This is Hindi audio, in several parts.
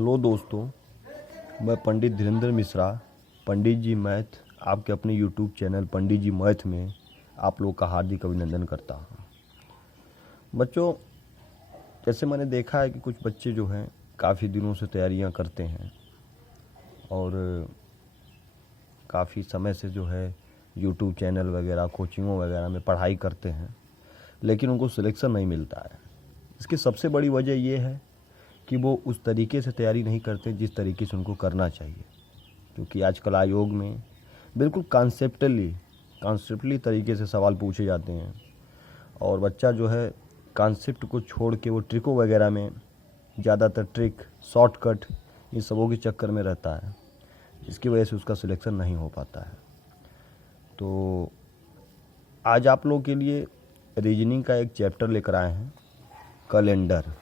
हेलो दोस्तों, मैं पंडित धीरेन्द्र मिश्रा, पंडित जी मैथ, आपके अपने यूट्यूब चैनल पंडित जी मैथ में आप लोग का हार्दिक अभिनंदन करता हूँ। बच्चों, जैसे मैंने देखा है कि कुछ बच्चे जो हैं काफ़ी दिनों से तैयारियां करते हैं और काफ़ी समय से जो है यूट्यूब चैनल वगैरह कोचिंगों वगैरह में पढ़ाई करते हैं, लेकिन उनको सिलेक्शन नहीं मिलता है। इसकी सबसे बड़ी वजह ये है कि वो उस तरीके से तैयारी नहीं करते जिस तरीके से उनको करना चाहिए, क्योंकि आजकल आयोग में बिल्कुल कॉन्सेप्टली तरीके से सवाल पूछे जाते हैं और बच्चा जो है कॉन्सेप्ट को छोड़ के वो ट्रिकों वगैरह में ज़्यादातर ट्रिक शॉर्टकट इन सबों के चक्कर में रहता है, जिसकी वजह से उसका सिलेक्शन नहीं हो पाता है। तो आज आप लोगों के लिए रीजनिंग का एक चैप्टर लेकर आए हैं, कैलेंडर।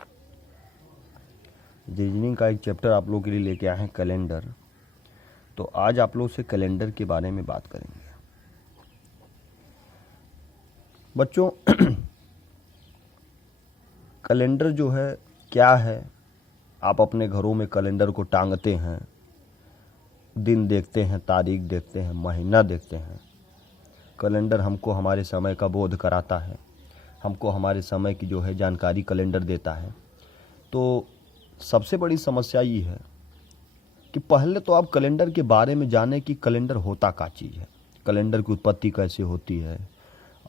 रीजनिंग का एक चैप्टर आप लोगों के लिए लेके आए हैं, कैलेंडर। तो आज आप लोग से कैलेंडर के बारे में बात करेंगे। बच्चों, कैलेंडर जो है क्या है, आप अपने घरों में कैलेंडर को टांगते हैं, दिन देखते हैं, तारीख देखते हैं, महीना देखते हैं। कैलेंडर हमको हमारे समय का बोध कराता है, हमको हमारे समय की जो है जानकारी कैलेंडर देता है। तो सबसे बड़ी समस्या ये है कि पहले तो आप कैलेंडर के बारे में जानें कि कैलेंडर होता क्या चीज़ है, कैलेंडर की उत्पत्ति कैसे होती है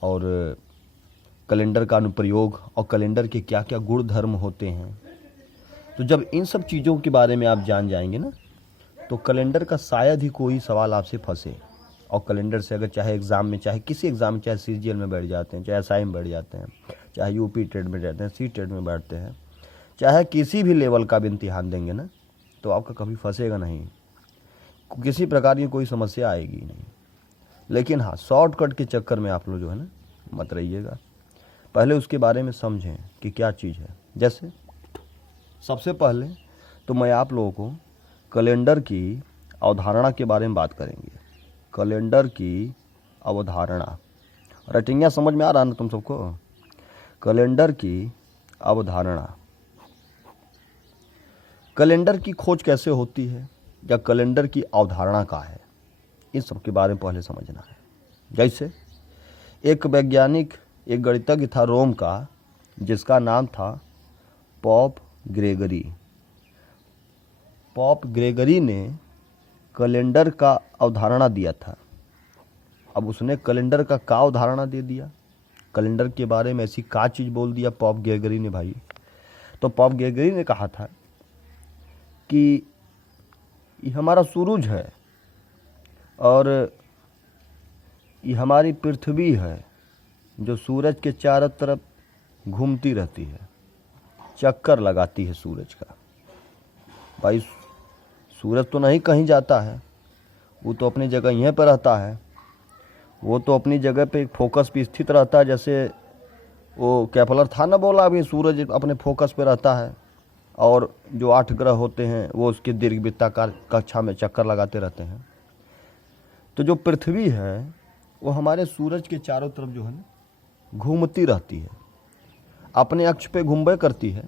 और कैलेंडर का अनुप्रयोग और कैलेंडर के क्या क्या गुण धर्म होते हैं। तो जब इन सब चीज़ों के बारे में आप जान जाएंगे ना, तो कैलेंडर का शायद ही कोई सवाल आपसे फंसे। और कैलेंडर से अगर चाहे एग्ज़ाम में, चाहे किसी एग्ज़ाम में, चाहे सीजीएल में बैठ जाते हैं, चाहे एसआई में बैठ जाते हैं, चाहे यूपी टेट में जाते हैं, सी टेट में बैठते हैं, चाहे किसी भी लेवल का भी इम्तिहान देंगे ना, तो आपका कभी फंसेगा नहीं, किसी प्रकार की कोई समस्या आएगी नहीं। लेकिन हाँ, शॉर्टकट के चक्कर में आप लोग जो है ना मत रहिएगा। पहले उसके बारे में समझें कि क्या चीज़ है। जैसे सबसे पहले तो मैं आप लोगों को कैलेंडर की अवधारणा के बारे में बात करेंगे। कैलेंडर की अवधारणा, रटिंगा समझ में आ रहा ना तुम सबको? कैलेंडर की अवधारणा, कैलेंडर की खोज कैसे होती है या कैलेंडर की अवधारणा क्या है, इस सब के बारे में पहले समझना है। जैसे एक वैज्ञानिक, एक गणितज्ञ था रोम का, जिसका नाम था पॉप ग्रेगरी। पॉप ग्रेगरी ने कैलेंडर का अवधारणा दिया था। अब उसने कैलेंडर का क्या अवधारणा दे दिया, कैलेंडर के बारे में ऐसी क्या चीज़ बोल दिया पॉप ग्रेगरी ने भाई। तो पॉप ग्रेगरी ने कहा था कि ये हमारा सूरज है और ये हमारी पृथ्वी है, जो सूरज के चारों तरफ घूमती रहती है, चक्कर लगाती है सूरज का। भाई सूरज तो नहीं कहीं जाता है, वो तो अपनी जगह यहीं पर रहता है। वो तो अपनी जगह पे एक फोकस पे स्थित रहता है। जैसे वो केपलर था ना, बोला अभी सूरज अपने फोकस पे रहता है और जो 8 ग्रह होते हैं वो उसके दीर्घवृत्ताकार कक्षा में चक्कर लगाते रहते हैं। तो जो पृथ्वी है वो हमारे सूरज के चारों तरफ जो है ना घूमती रहती है, अपने अक्ष पे घूमबे करती है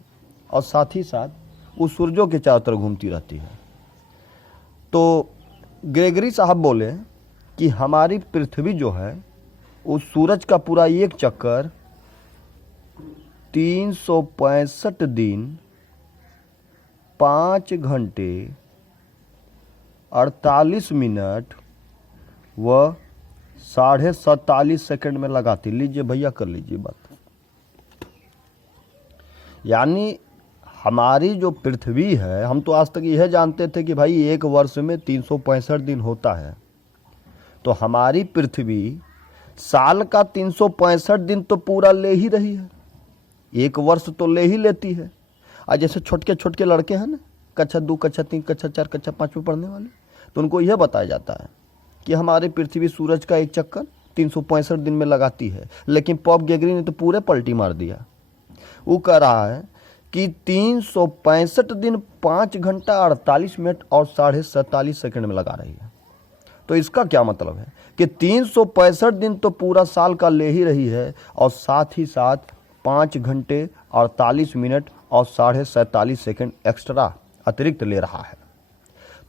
और साथ ही साथ वो सूरजों के चारों तरफ घूमती रहती है। तो ग्रेगरी साहब बोले कि हमारी पृथ्वी जो है वो सूरज का पूरा एक चक्कर 365 दिन 5 घंटे 48 मिनट व 47.5 सेकंड में लगाती। लीजिए भैया, कर लीजिए बात। यानी हमारी जो पृथ्वी है, हम तो आज तक यह जानते थे कि भाई एक वर्ष में 365 दिन होता है, तो हमारी पृथ्वी साल का 365 दिन तो पूरा ले ही रही है, एक वर्ष तो ले ही लेती है। और जैसे छोटे छोटे लड़के हैं ना, कक्षा 2, कक्षा 3, कक्षा 4, कक्षा 5 में पढ़ने वाले, तो उनको यह बताया जाता है कि हमारी पृथ्वी सूरज का एक चक्कर 365 दिन में लगाती है। लेकिन पॉप ग्रेगरी ने तो पूरे पलटी मार दिया। वो कह रहा है कि 365 दिन 5 घंटा 48 मिनट और 47.5 सेकंड में लगा रही है। तो इसका क्या मतलब है कि 365 दिन तो पूरा साल का ले ही रही है और साथ ही साथ 5 घंटे 48 मिनट और 47.5 सेकंड एक्स्ट्रा अतिरिक्त ले रहा है।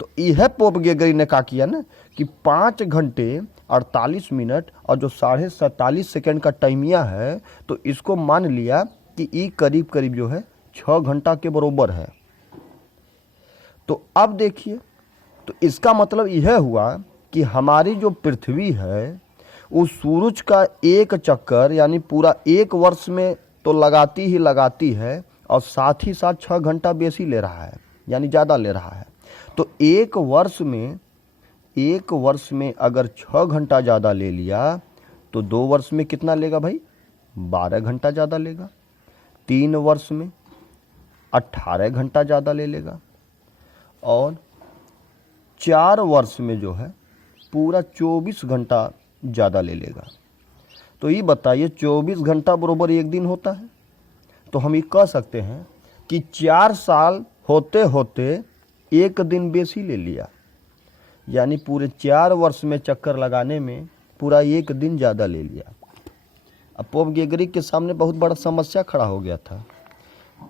तो यह पोप ग्रेगरी ने क्या किया ना कि 5 घंटे 48 मिनट और जो 47.5 का टाइमिया है, तो इसको मान लिया कि ये करीब करीब जो है 6 घंटा के बराबर है। तो अब देखिए, तो इसका मतलब यह हुआ कि हमारी जो पृथ्वी है उस सूरज का एक चक्कर यानी पूरा 1 वर्ष में तो लगाती ही लगाती है, और साथ ही साथ 6 घंटा बेसी ले रहा है, यानी ज़्यादा ले रहा है। तो एक वर्ष में अगर 6 घंटा ज़्यादा ले लिया तो 2 वर्ष में कितना लेगा भाई? 12 घंटा ज़्यादा लेगा। 3 वर्ष में 18 घंटा ज़्यादा ले लेगा, और 4 वर्ष में जो है पूरा 24 घंटा ज़्यादा ले लेगा। तो ये बताइए 24 घंटा बराबर 1 दिन होता है। तो हम ये कह सकते हैं कि 4 साल होते होते 1 दिन बेसी ले लिया, यानी पूरे 4 वर्ष में चक्कर लगाने में पूरा 1 दिन ज़्यादा ले लिया। अब पोप ग्रेगरी के सामने बहुत बड़ा समस्या खड़ा हो गया था।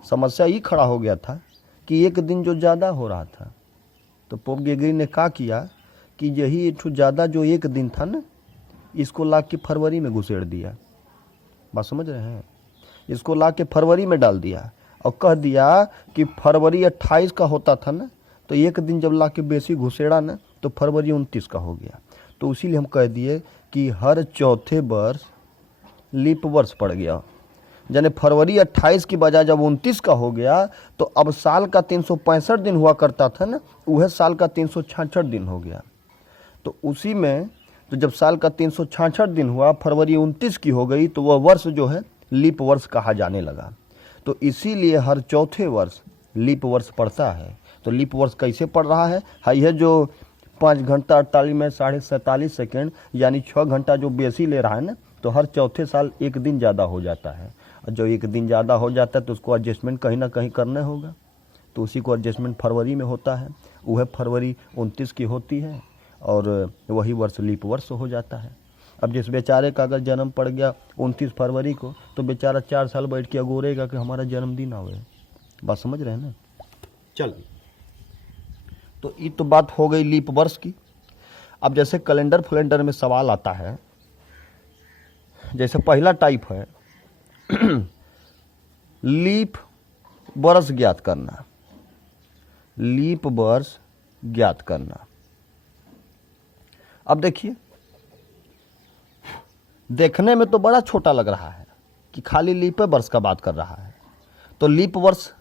समस्या ये खड़ा हो गया था कि 1 दिन जो ज़्यादा हो रहा था, तो पोप ग्रेगरी ने क्या किया कि यही एक ज़्यादा जो 1 दिन था ना, इसको ला के फरवरी में घुसेड़ दिया। बात समझ रहे हैं? इसको ला के फरवरी में डाल दिया और कह दिया कि फरवरी 28 का होता था ना, तो 1 दिन जब ला के बेसी घुसेड़ा ना, तो फरवरी 29 का हो गया। तो इसीलिए हम कह दिए कि हर चौथे वर्ष लीप वर्ष पड़ गया। यानी फरवरी 28 की बजाय जब 29 का हो गया, तो अब साल का 365 दिन हुआ करता था ना, वह साल का 366 दिन हो गया। तो उसी में तो जब साल का 366 दिन हुआ, फरवरी 29 की हो गई, तो वह वर्ष जो है लीप वर्ष कहा जाने लगा। तो इसीलिए हर चौथे वर्ष लीप वर्ष पड़ता है। तो लीप वर्ष कैसे पड़ रहा है? यह जो 5 घंटा 48 मिनट 47 सेकेंड यानी 6 घंटा जो बेसी ले रहा है ना, तो हर चौथे साल 1 दिन ज़्यादा हो जाता है। और जो 1 दिन ज़्यादा हो जाता है तो उसको एडजस्टमेंट कहीं ना कहीं करना होगा। तो उसी को एडजस्टमेंट फरवरी में होता है, वह फरवरी 29 की होती है, और वही वर्ष लीप वर्ष हो जाता है। अब जिस बेचारे का अगर जन्म पड़ गया 29 फरवरी को, तो बेचारा 4 साल बैठ के अगोरेगा कि हमारा जन्मदिन आवे। बात समझ रहे हैं ना? चलिए, तो ये तो बात हो गई लीप वर्ष की। अब जैसे कैलेंडर फलेंडर में सवाल आता है, जैसे पहला टाइप है लीप वर्ष ज्ञात करना। लीप वर्ष ज्ञात करना। अब देखिए, देखने में तो बड़ा छोटा लग रहा है कि खाली लीप वर्ष का बात कर रहा है। तो लीप वर्ष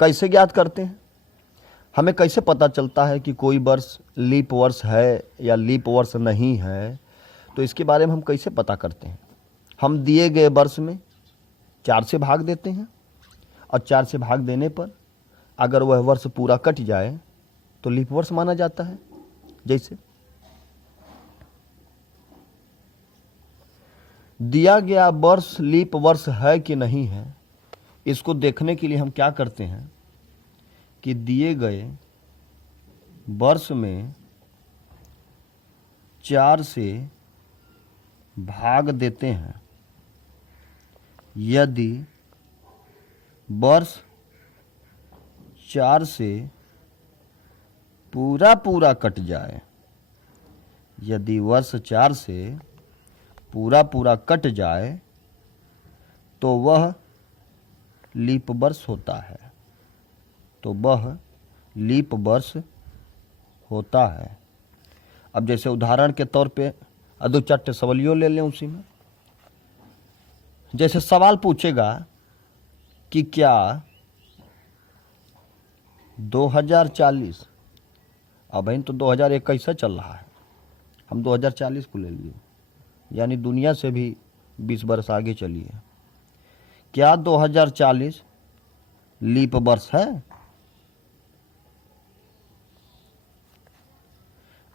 कैसे ज्ञात करते हैं? हमें कैसे पता चलता है कि कोई वर्ष लीप वर्ष है या लीप वर्ष नहीं है? तो इसके बारे में हम कैसे पता करते हैं? हम दिए गए वर्ष में 4 से भाग देते हैं, और 4 से भाग देने पर अगर वह वर्ष पूरा कट जाए तो लीप वर्ष माना जाता है। जैसे दिया गया वर्ष लीप वर्ष है कि नहीं है, इसको देखने के लिए हम क्या करते हैं कि दिए गए वर्ष में 4 से भाग देते हैं। यदि वर्ष 4 से पूरा कट जाए, यदि वर्ष 4 से पूरा कट जाए तो वह लीप वर्ष होता है। तो वह लीप वर्ष होता है। अब जैसे उदाहरण के तौर पे 2-4 सवालियों ले लें उसी में। जैसे सवाल पूछेगा कि क्या 2040, अब भाई तो 2021 चल रहा है, हम 2040 को ले लिए, यानी दुनिया से भी 20 वर्ष आगे चलिए। क्या 2040 लीप वर्ष है?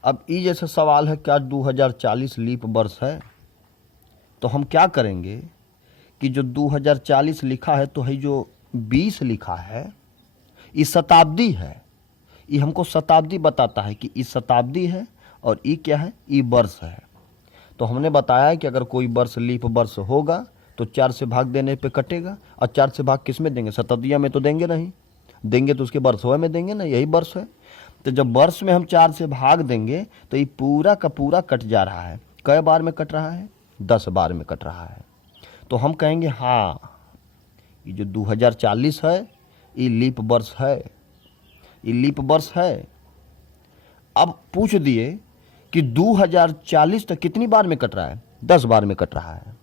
अब ये जैसा सवाल है, क्या 2040 लीप वर्ष है? तो हम क्या करेंगे कि जो 2040 लिखा है, तो है जो 20 लिखा है, ये शताब्दी है। ये हमको शताब्दी बताता है कि ये शताब्दी है, और ये क्या है? ये वर्ष है। तो हमने बताया कि अगर कोई वर्ष लीप वर्ष होगा तो 4 से भाग देने पे कटेगा, और 4 से भाग किस में देंगे? शताब्दियाँ में तो देंगे नहीं। देंगे तो उसके वर्षों में देंगे ना, यही वर्ष है। तो जब वर्ष में हम 4 से भाग देंगे तो ये पूरा का पूरा कट जा रहा है। कई बार में कट रहा है? 10 बार में कट रहा है। तो हम कहेंगे हाँ, ये जो 2040 है ये लीप वर्ष है, ये लीप वर्ष है। अब पूछ दिए कि 2040 तक कितनी बार में कट रहा है? 10 बार में कट रहा है।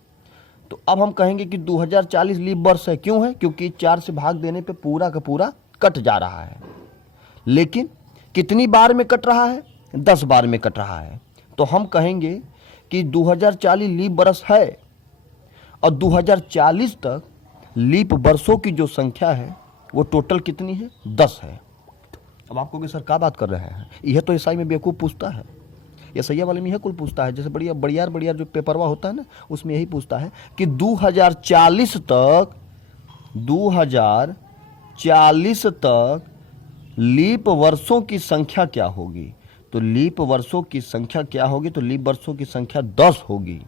तो अब हम कहेंगे कि 2040 लीप वर्ष है। क्यों है? क्योंकि 4 से भाग देने पे पूरा का पूरा कट जा रहा है। लेकिन कितनी बार में कट रहा है? 10 बार में कट रहा है। तो हम कहेंगे कि 2040 लीप वर्ष है और 2040 तक लीप वर्षों की जो संख्या है वो टोटल कितनी है? 10 है। अब आप कहोगे सर क्या बात कर रहे हैं, यह तो एसआई में बेवकूफ़ पूछता है, एसआई वाले में यह कुल पूछता है। जैसे बढ़िया जो पेपरवा होता है ना, उसमें यही पूछता है कि 2040 तक लीप वर्षों की संख्या क्या होगी? तो लीप वर्षों की संख्या क्या होगी? तो लीप वर्षों की संख्या 10 होगी।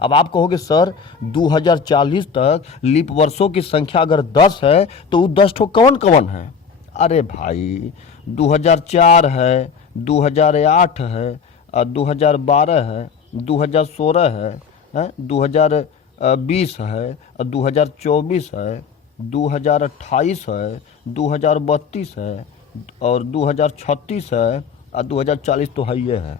अब आप कहोगे सर 2040 तक लीप वर्षों की संख्या अगर 10 है तो वो 10 ठो कौन कौन है? अरे भाई 2004 है, 2008 है, 2012 है, 2016 है, 2020 है, 2024 है, 2028 है, 2032 है और 2036 है और 2040 तो है ये है।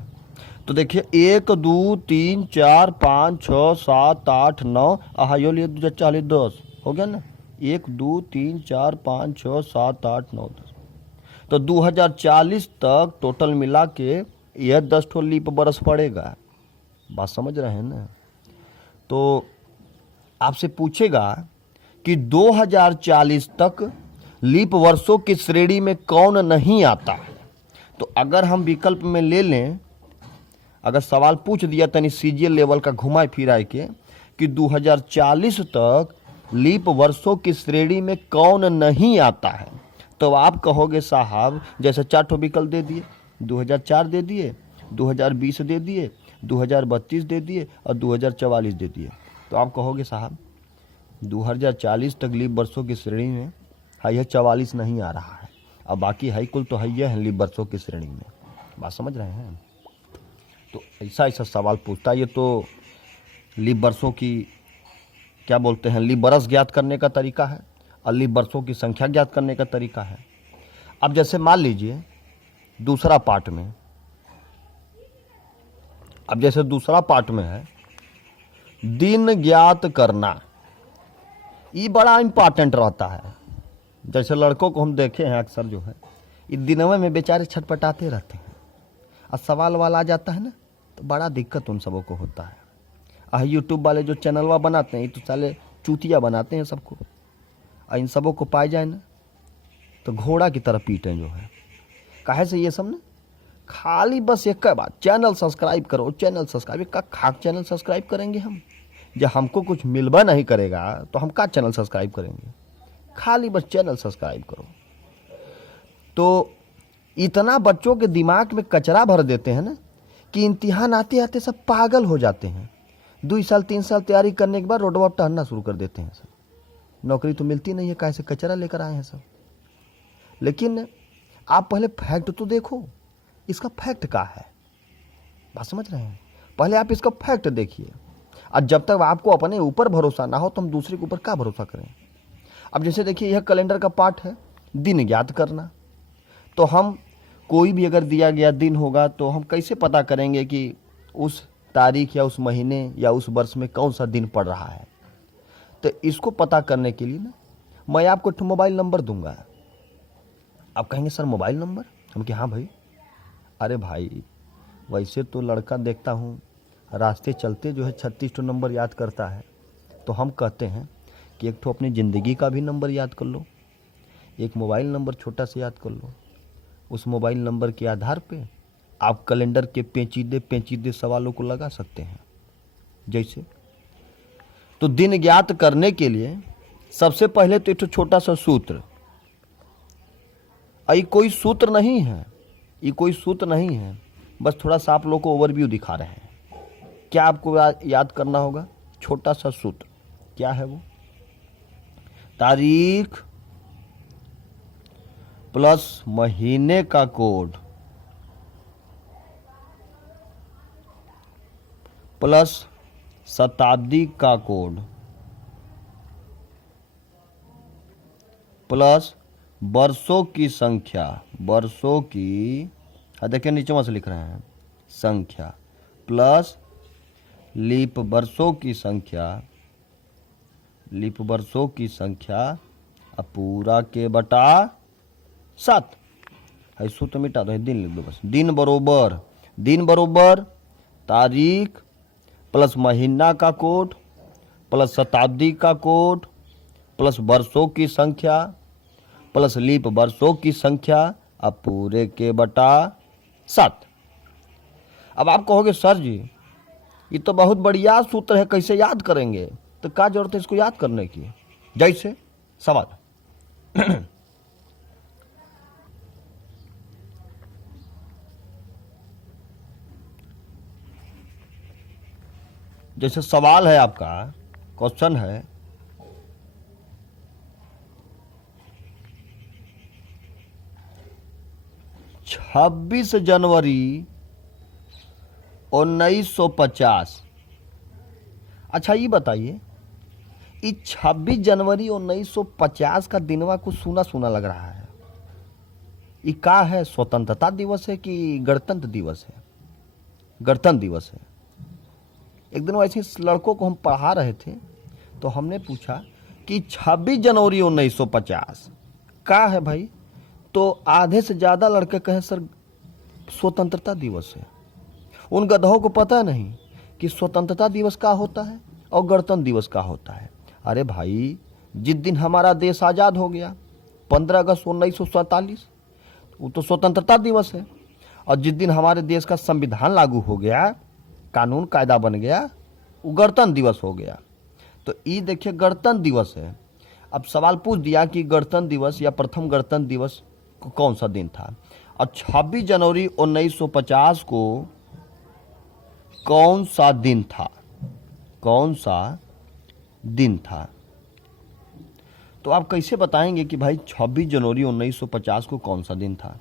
तो देखिए 1 2 3 4 5 6 7 8 9 अहायो लिए 2040 10 हो गया ना। 1 2 3 4 5 6 7 8 9 10। तो 2040 तक टोटल मिला के यह 10 ठो लीप बरस पड़ेगा। बात समझ रहे हैं ना। तो आपसे पूछेगा कि 2040 तक लीप वर्षों की श्रेणी में कौन नहीं आता। तो अगर हम विकल्प में ले लें, अगर सवाल पूछ दिया तनी सीजीएल लेवल का घुमाए फिराए के कि 2040 तक लीप वर्षों की श्रेणी में कौन नहीं आता है, तो आप कहोगे साहब जैसे 4 ठो विकल्प दे दिए, 2004 दे दिए, 2020 दे दिए, 2032 दे दिए और 2044 दे दिए। तो आप कहोगे साहब 2040 तक लीप वर्षों की श्रेणी में है 44 नहीं आ रहा है, अब बाकी है कुल तो है ये है लीप वर्षों की श्रेणी में। बात समझ रहे हैं। तो ऐसा सवाल पूछता है। ये तो लीप वर्षों की क्या बोलते हैं, लीप बरस ज्ञात करने का तरीका है और लीप वर्षों की संख्या ज्ञात करने का तरीका है। अब जैसे मान लीजिए दूसरा पार्ट में, अब जैसे दूसरा पार्ट में है दिन ज्ञात करना, ये बड़ा इंपॉर्टेंट रहता है। जैसे लड़कों को हम देखे हैं अक्सर जो है ये दिनवे में बेचारे छटपटाते रहते हैं और सवाल वाला आ जाता है ना तो बड़ा दिक्कत उन सबों को होता है। यूट्यूब वाले जो चैनलवा बनाते हैं ये तो साले चूतिया बनाते हैं सबको, और इन सबों को पाए जाए ना तो घोड़ा की तरह पीटें जो है। काहे से ये सब ना खाली बस एक बात, चैनल सब्सक्राइब करो, चैनल सब्सक्राइब का खाक चैनल सब्सक्राइब करेंगे हम? जब हमको कुछ मिलवा नहीं करेगा तो हम का चैनल सब्सक्राइब करेंगे? खाली बस चैनल सब्सक्राइब करो। तो इतना बच्चों के दिमाग में कचरा भर देते हैं ना कि इम्तिहान आते आते सब पागल हो जाते हैं। 2 साल 3 साल तैयारी करने के बाद रोडवा पर टहलना शुरू कर देते हैं सब। नौकरी तो मिलती नहीं है, कैसे कचरा लेकर आए हैं सब। लेकिन आप पहले फैक्ट तो देखो, इसका फैक्ट क्या है। बात समझ रहे हैं। पहले आप इसका फैक्ट देखिए, और जब तक आपको अपने ऊपर भरोसा ना हो तो हम दूसरे के ऊपर क्या भरोसा करें। अब जैसे देखिए यह कैलेंडर का पार्ट है दिन ज्ञात करना। तो हम कोई भी अगर दिया गया दिन होगा तो हम कैसे पता करेंगे कि उस तारीख या उस महीने या उस वर्ष में कौन सा दिन पड़ रहा है। तो इसको पता करने के लिए ना मैं आपको एक मोबाइल नंबर दूंगा। आप कहेंगे सर मोबाइल नंबर? हम कि हाँ भाई। अरे भाई वैसे तो लड़का देखता हूँ रास्ते चलते जो है 36 ठो नंबर याद करता है, तो हम कहते हैं कि एक ठो अपनी ज़िंदगी का भी नंबर याद कर लो, एक मोबाइल नंबर छोटा सा याद कर लो। उस मोबाइल नंबर के आधार पे आप कैलेंडर के पेचीदे सवालों को लगा सकते हैं। जैसे तो दिन ज्ञात करने के लिए सबसे पहले तो एक छोटा सा सूत्र, ये कोई सूत्र नहीं है, ये कोई सूत्र नहीं है, बस थोड़ा सा आप लोग को ओवरव्यू दिखा रहे हैं। क्या आपको याद करना होगा? छोटा सा सूत्र क्या है वो? तारीख प्लस महीने का कोड प्लस शताब्दी का कोड प्लस वर्षों की संख्या, वर्षों की, देखिए नीचे वहां से लिख रहे हैं संख्या, प्लस लीप वर्षों की संख्या, लीप वर्षों की संख्या अब पूरा के बटा 7। है सूत्र मिटा दो, दिन लिख दो बस। दिन बरोबर तारीख प्लस महीना का कोड प्लस शताब्दी का कोड प्लस वर्षों की संख्या प्लस लीप वर्षों की संख्या अब पूरे के बटा 7। अब आप कहोगे सर जी ये तो बहुत बढ़िया सूत्र है, कैसे याद करेंगे? तो क्या जरूरत है इसको याद करने की? जैसे सवाल जैसे सवाल है आपका, क्वेश्चन है 26 जनवरी 1950। अच्छा ये बताइए, ये 26 जनवरी 1950 का दिनवा कुछ सूना सूना लग रहा है। ये क्या है? स्वतंत्रता दिवस है कि गणतंत्र दिवस है? गणतंत्र दिवस है। एक दिन वैसे लड़कों को हम पढ़ा रहे थे तो हमने पूछा कि 26 जनवरी 1950 क्या है भाई? तो आधे से ज़्यादा लड़के कहे सर स्वतंत्रता दिवस है। उन गधों को पता नहीं कि स्वतंत्रता दिवस क्या होता है और गणतंत्र दिवस क्या होता है। अरे भाई, जिस दिन हमारा देश आज़ाद हो गया 15 अगस्त 1947 वो तो स्वतंत्रता दिवस है, और जिस दिन हमारे देश का संविधान लागू हो गया, कानून कायदा बन गया, वो गणतंत्र दिवस हो गया। तो ये देखिए गणतंत्र दिवस है। अब सवाल पूछ दिया कि गणतंत्र दिवस या प्रथम गणतंत्र दिवस कौन सा दिन था, और 26 जनवरी 1950 को कौन सा दिन था? कौन सा दिन था? तो आप कैसे बताएंगे कि भाई 26 जनवरी 1950 को कौन सा दिन था?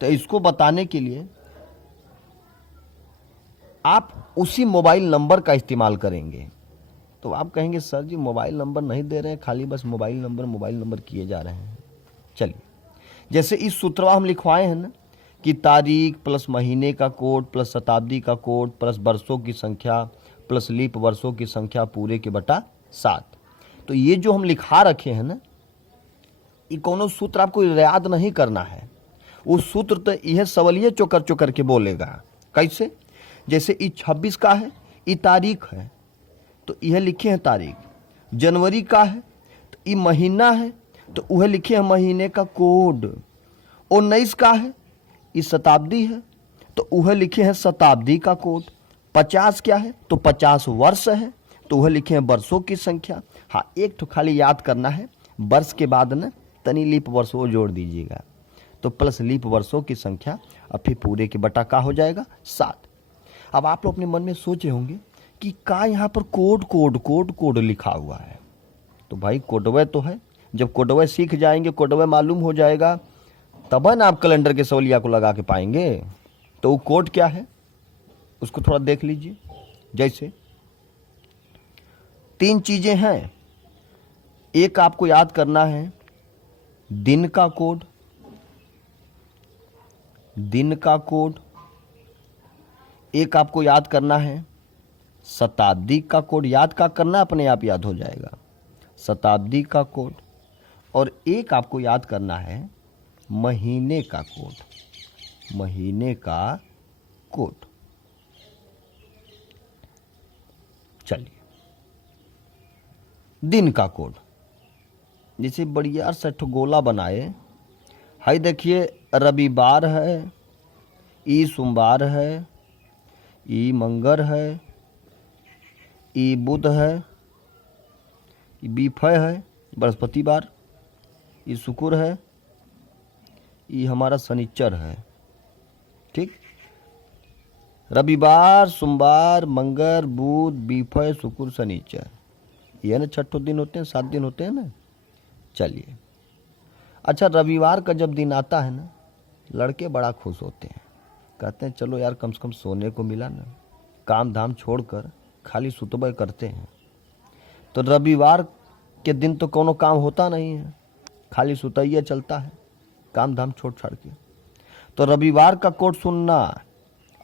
तो इसको बताने के लिए आप उसी मोबाइल नंबर का इस्तेमाल करेंगे। तो आप कहेंगे सर जी मोबाइल नंबर नहीं दे रहे हैं, खाली बस मोबाइल नंबर किए जा रहे हैं। चलिए, जैसे इस सूत्र हम लिखवाए हैं ना कि तारीख प्लस महीने का कोड प्लस शताब्दी का कोड प्लस वर्षों की संख्या प्लस लीप वर्षों की संख्या पूरे के बटा 7। तो ये जो हम लिखा रखे हैं ना, ये कोनो सूत्र आपको याद नहीं करना है। वो सूत्र तो यह सवालिये चोकर चोकर के बोलेगा। कैसे? जैसे ये 26 का है, ये तारीख है तो यह लिखे हैं तारीख। जनवरी का है तो ये महीना है तो वह लिखे हैं महीने का कोड। 19 का है ये शताब्दी है तो वह लिखे हैं शताब्दी का कोड। 50 क्या है? तो 50 वर्ष है तो वह लिखे हैं वर्षों की संख्या। हाँ, एक तो खाली याद करना है, वर्ष के बाद ना तनी लीप वर्षों जोड़ दीजिएगा, तो प्लस लीप वर्षों की संख्या और फिर पूरे के बटा का हो जाएगा 7। अब आप लोग अपने मन में सोचे होंगे कि का यहाँ पर कोड लिखा हुआ है। तो भाई कोडवे तो है, जब कोडवे सीख जाएंगे, कोडवे मालूम हो जाएगा, तब ना आप कैलेंडर के सवलिया को लगा के पाएंगे। तो वो कोड क्या है उसको थोड़ा देख लीजिए। जैसे 3 चीजें हैं। एक आपको याद करना है दिन का कोड, दिन का कोड। एक आपको याद करना है शताब्दी का कोड। याद का करना, अपने आप याद हो जाएगा, शताब्दी का कोड। और एक आपको याद करना है महीने का कोड, महीने का कोड। चलिए, दिन का कोड। जैसे बढ़िया से गोला बनाए, हाई देखिए रविवार है, ई सोमवार है, ई मंगर है, ई बुध है, ई बीफय है बृहस्पतिवार, ई शुक्र है, ई हमारा शनिचर है। ठीक, रविवार, सोमवार, मंगर, बुध, बीफय, शुक्र, शनिचर, ये ना 6 दिन होते हैं, 7 दिन होते हैं ना। चलिए, अच्छा, रविवार का जब दिन आता है ना, लड़के बड़ा खुश होते हैं, कहते हैं चलो यार कम से कम सोने को मिला ना, काम धाम छोड़कर खाली सुतबे करते हैं। तो रविवार के दिन तो कोनो काम होता नहीं है, खाली सुतैया चलता है, काम धाम छोड़ छाड़ के। तो रविवार का कोड सुनना,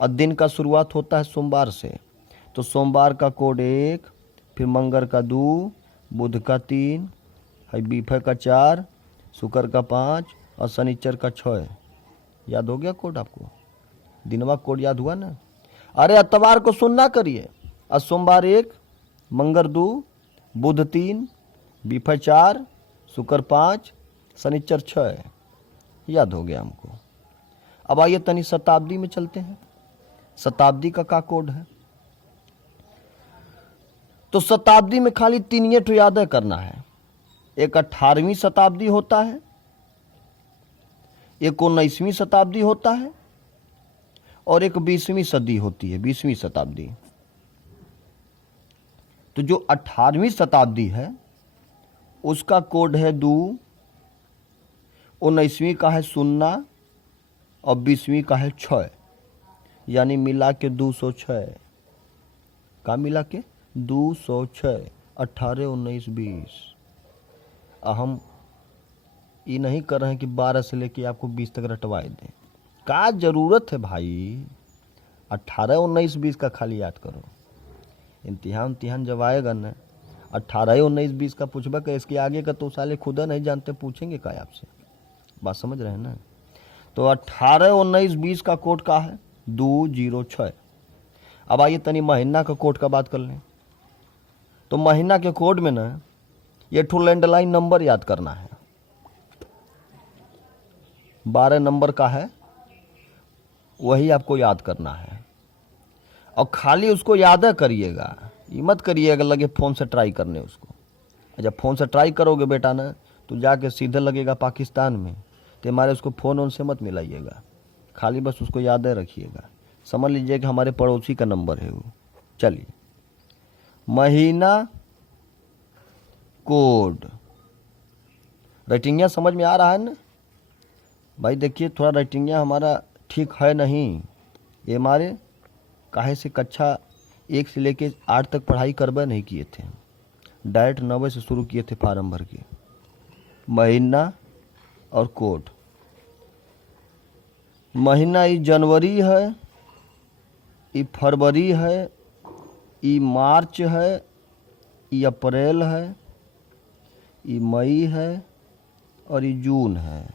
और दिन का शुरुआत होता है सोमवार से। तो सोमवार का कोड 1, फिर मंगल का 2, बुध का 3, बीफे का 4, शुक्र का 5 और शनिचर का 6। याद हो गया कोड आपको? दिनवा कोड याद हुआ ना? अरे इतवार को सुनना करिए, और सोमवार 1, मंगल 2, बुध 3, बीफे 4, शुक्र 5, शनिचर 6। याद हो गया हमको। अब आइए तनी शताब्दी में चलते हैं। शताब्दी का कोड है? तो शताब्दी में खाली 3 तो याद करना है। एक 18वीं शताब्दी होता है, एक 19वीं शताब्दी होता है, और एक 20वीं सदी होती है, 20वीं शताब्दी। तो जो 18वीं शताब्दी है उसका कोड है 2, 19वीं का है 0 और 20वीं का है 6, यानी मिला के 206। का मिला के 206, 18, 19, 20। हम ये नहीं कर रहे हैं कि 12 से लेके आपको 20 तक रटवाए दें, का जरूरत है भाई? 18, 19, 20 का खाली याद करो। इम्तिहान जब आएगा ना, 18, 19, 20 का पूछबा का, इसके आगे का तो साले खुदा नहीं जानते, पूछेंगे क्या आपसे? बात समझ रहे हैं ना? तो 18, 19, 20 का कोड का है 206। अब आइए तनी महीना का कोड का बात कर लें। तो महीना के कोड में ना ये ठो लैंडलाइन नंबर याद करना है, 12 नंबर का है, वही आपको याद करना है। और खाली उसको याद करिएगा, ये मत करिएगा लगे फ़ोन से ट्राई करने उसको। जब फ़ोन से ट्राई करोगे बेटा ना, तो जाके सीधे लगेगा पाकिस्तान में। तो हमारे उसको फ़ोन उनसे मत मिलाइएगा, खाली बस उसको याद रखिएगा। समझ लीजिए कि हमारे पड़ोसी का नंबर है वो। चलिए, महीना कोड राइटिंगिया समझ में आ रहा है ना भाई? देखिए थोड़ा राइटिंगिया हमारा ठीक है नहीं, ये हमारे काहे से कक्षा 1 से लेके 8 तक पढ़ाई करबे नहीं किए थे, डायरेक्ट 9 से शुरू किए थे फार्म भर के। महीना और कोड, महीना ये जनवरी है, ये फरवरी है, ये मार्च है, ये अप्रैल है, ये मई है और ये जून है।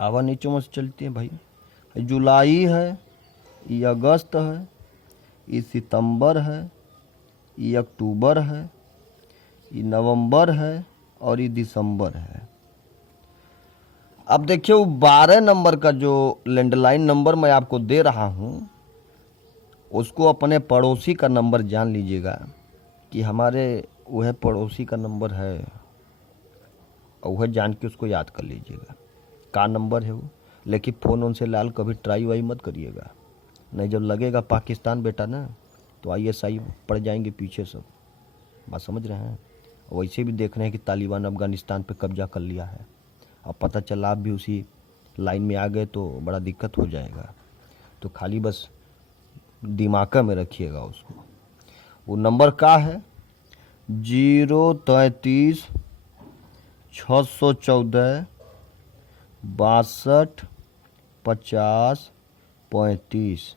आवा नीचे में से चलते हैं भाई। जुलाई है, ये अगस्त है, ये सितंबर है, ये अक्टूबर है, ये नवंबर है और ये दिसंबर है। अब देखिए वो 12 नंबर का जो लैंडलाइन नंबर मैं आपको दे रहा हूँ, उसको अपने पड़ोसी का नंबर जान लीजिएगा कि हमारे वह पड़ोसी का नंबर है, और वह जान के उसको याद कर लीजिएगा का नंबर है वो। लेकिन फ़ोन उनसे लाल कभी ट्राई वाई मत करिएगा, नहीं जब लगेगा पाकिस्तान बेटा ना, तो ISI पड़ जाएंगे पीछे सब। बात समझ रहे हैं? वैसे भी देख रहे हैं कि तालिबान अफगानिस्तान पे कब्जा कर लिया है, अब पता चला आप भी उसी लाइन में आ गए तो बड़ा दिक्कत हो जाएगा। तो खाली बस दिमाग में रखिएगा उसको। वो नंबर का है 033 614 62 50 35।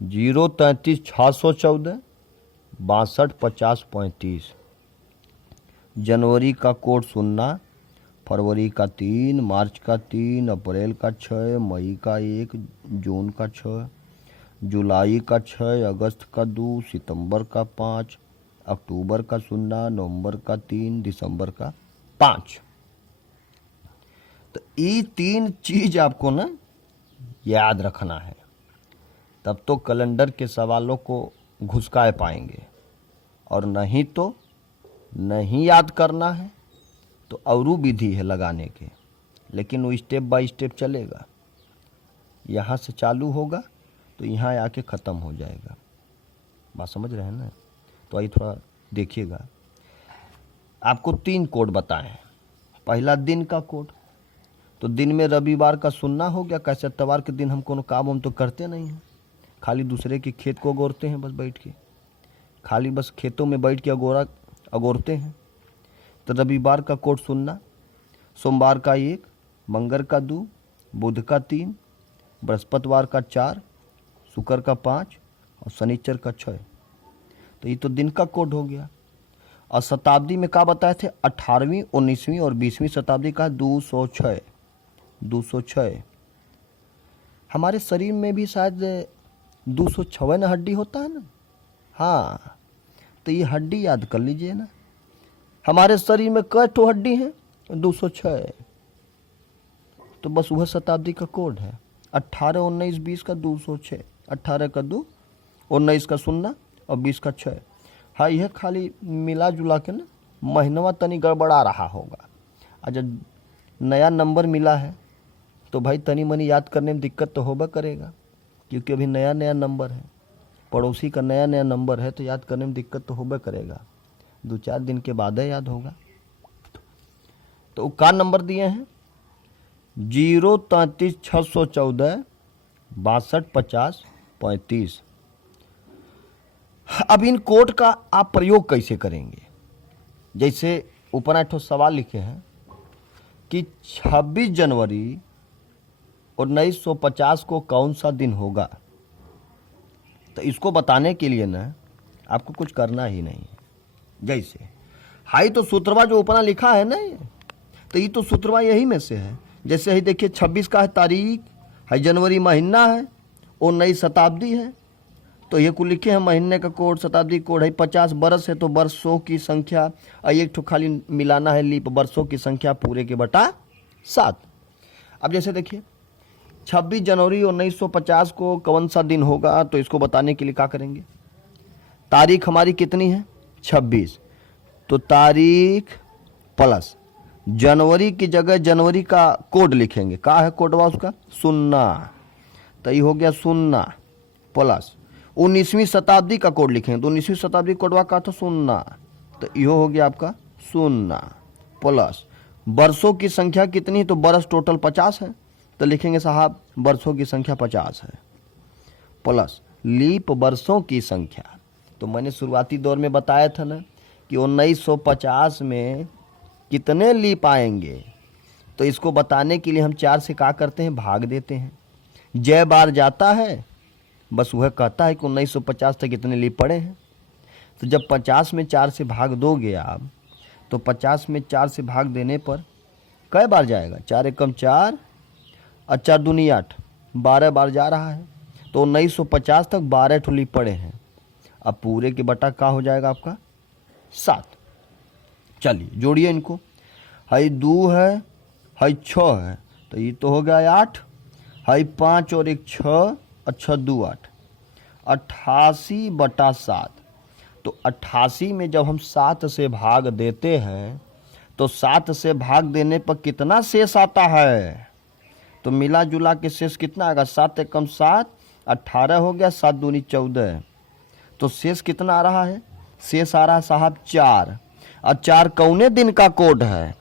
033 614 62 50 35। जनवरी का कोड सुनना, फरवरी का 3, मार्च का 3, अप्रैल का 6, मई का 1, जून का 6, जुलाई का 6, अगस्त का 2, सितंबर का 5, अक्टूबर का 0, नवंबर का 3, दिसंबर का 5। तो ये 3 चीज आपको ना याद रखना है, तब तो कैलेंडर के सवालों को घुसका पाएंगे। और नहीं तो नहीं याद करना है तो और विधि है लगाने के, लेकिन वो स्टेप बाय स्टेप चलेगा। यहाँ से चालू होगा तो यहाँ आके ख़त्म हो जाएगा। बात समझ रहे हैं ना? तो आइए थोड़ा देखिएगा। आपको 3 कोड बताए हैं। पहला दिन का कोड, तो दिन में रविवार का सुनना हो गया, कैसे इतवार के दिन हम कोनो काम हम तो करते नहीं हैं, खाली दूसरे के खेत को अगोरते हैं, बस बैठ के खाली बस खेतों में बैठ के अगोरते हैं। तो रविवार का कोड सुनना, सोमवार का 1, मंगल का 2, बुध का 3, बृहस्पतिवार का 4, शुक्र का 5 और शनिचर का 6। तो ये तो दिन का कोड हो गया। और शताब्दी में क्या बताए थे, 18वीं 19वीं और 20वीं शताब्दी का 206। 206 हमारे शरीर में भी शायद 206 हड्डी होता है ना। हाँ, तो ये हड्डी याद कर लीजिए ना, हमारे शरीर में कै ठो हड्डी हैं, 206। तो बस वह शताब्दी का कोड है, 18 19 20 का 206, 18 का 2, 19 का 0 और 20 का 6। हाँ, यह खाली मिला जुला के ना महीनवा तनी गड़बड़ा रहा होगा। और जब नया नंबर मिला है तो भाई तनी मनी याद करने में दिक्कत तो होगा करेगा, क्योंकि अभी नया नया नंबर है, पड़ोसी का नया नया नंबर है, तो याद करने में दिक्कत तो होगा करेगा, 2-4 दिन के बाद ही याद होगा। तो का नंबर दिए हैं 0 33 614 62 50 35। अब इन कोड का आप प्रयोग कैसे करेंगे? जैसे ऊपर एक सवाल लिखे हैं कि 26 जनवरी 1950 को कौन सा दिन होगा। तो इसको बताने के लिए ना आपको कुछ करना ही नहीं है। जैसे हाई तो सूत्रवा जो ऊपर लिखा है ना, तो ये तो सूत्रवा यही में से है। जैसे ही देखिए 26 का है तारीख, है जनवरी महीना है और नई शताब्दी है, तो ये कुल लिखे हैं महीने का कोड, शताब्दी कोड है। 50 बरस है तो वर्षों की संख्या, और एक ठो खाली मिलाना है लीप, वर्षों की संख्या पूरे के बटा 7। अब जैसे देखिए 26 जनवरी 1950 को कौन सा दिन होगा, तो इसको बताने के लिए क्या करेंगे, तारीख हमारी कितनी है 26, तो तारीख प्लस जनवरी की जगह जनवरी का कोड लिखेंगे। क्या है कोडवा उसका 0, तो ये हो गया 0 प्लस 19वीं शताब्दी का कोड लिखेंगे, तो 19वीं शताब्दी कोडवा का था 0, तो यो हो गया आपका 0 प्लस वर्षों की संख्या कितनी, तो बरस टोटल 50 है, तो लिखेंगे साहब वर्षों की संख्या 50 है, प्लस लीप वर्षों की संख्या। तो मैंने शुरुआती दौर में बताया था ना कि 1950 में कितने लीप आएंगे, तो इसको बताने के लिए हम 4 से क्या करते हैं, भाग देते हैं। जय बार जाता है, बस वह कहता है कि 1950 तक कितने लीप पड़े हैं। तो जब 50 में 4 से भाग दोगे आप, तो 50 में 4 से भाग देने पर कै बार जाएगा, 4 एकम 4 और 4 दूनी 8, 12 बार जा रहा है। तो 1950 तक 12 ठो लीप पड़े हैं। अब पूरे के बटा का हो जाएगा आपका 7। चलिए जोड़िए इनको, हाई 2 है, हाई 6 है, तो ये तो हो गया 8, हाई 5 और 1 6 और 6 2 8, 88 बटा 7। तो 88 में जब हम 7 से भाग देते हैं, तो 7 से भाग देने पर कितना शेष आता है, तो मिला जुला के शेष कितना आएगा, 7 एकम 7, 18 हो गया, 7 दूनी 14, तो शेष कितना आ रहा है, शेष आ रहा है साहब 4। और 4 कौने दिन का कोड है,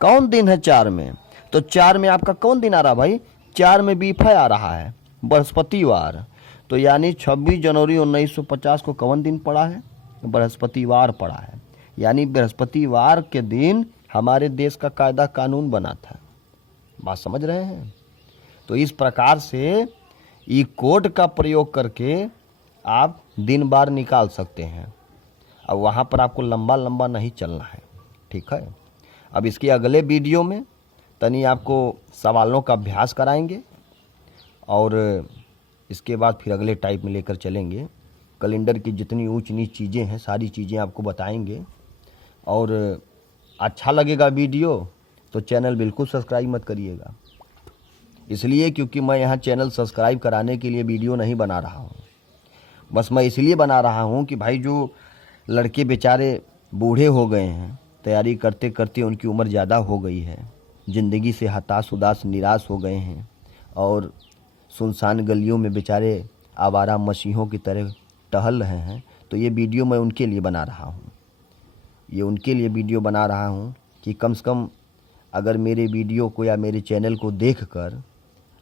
कौन दिन है 4 में, तो 4 में आपका कौन दिन आ रहा है भाई, 4 में बीफा आ रहा है, बृहस्पतिवार। तो यानी 26 जनवरी 1950 को कौन दिन पड़ा है, बृहस्पतिवार पड़ा है। यानी बृहस्पतिवार के दिन हमारे देश का कायदा कानून बना था। बात समझ रहे हैं? तो इस प्रकार से ई कोड का प्रयोग करके आप दिन बार निकाल सकते हैं। अब वहाँ पर आपको लंबा लंबा नहीं चलना है, ठीक है। अब इसके अगले वीडियो में तनी आपको सवालों का अभ्यास कराएंगे और इसके बाद फिर अगले टाइप में लेकर चलेंगे। कैलेंडर की जितनी ऊंच नीच चीज़ें हैं सारी चीज़ें आपको बताएंगे। और अच्छा लगेगा वीडियो तो चैनल बिल्कुल सब्सक्राइब मत करिएगा, इसलिए क्योंकि मैं यहाँ चैनल सब्सक्राइब कराने के लिए वीडियो नहीं बना रहा हूँ। बस मैं इसलिए बना रहा हूँ कि भाई जो लड़के बेचारे बूढ़े हो गए हैं, तैयारी करते करते उनकी उम्र ज़्यादा हो गई है, ज़िंदगी से हताश उदास निराश हो गए हैं और सुनसान गलियों में बेचारे आवारा मसीहों की तरह टहल रहे हैं, तो ये वीडियो मैं उनके लिए बना रहा हूँ। ये उनके लिए वीडियो बना रहा हूँ कि कम से कम अगर मेरे वीडियो को या मेरे चैनल को देखकर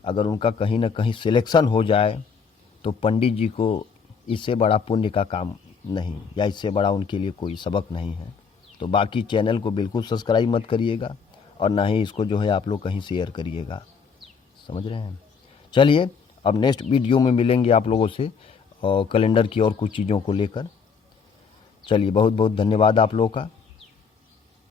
अगर उनका कहीं ना कहीं सिलेक्शन हो जाए तो पंडित जी को इससे बड़ा पुण्य का काम नहीं या इससे बड़ा उनके लिए कोई सबक नहीं है। तो बाकी चैनल को बिल्कुल सब्सक्राइब मत करिएगा और ना ही इसको जो है आप लोग कहीं शेयर करिएगा, समझ रहे हैं। चलिए अब नेक्स्ट वीडियो में मिलेंगे आप लोगों से और कैलेंडर की और कुछ चीज़ों को लेकर। चलिए बहुत बहुत धन्यवाद आप लोगों का।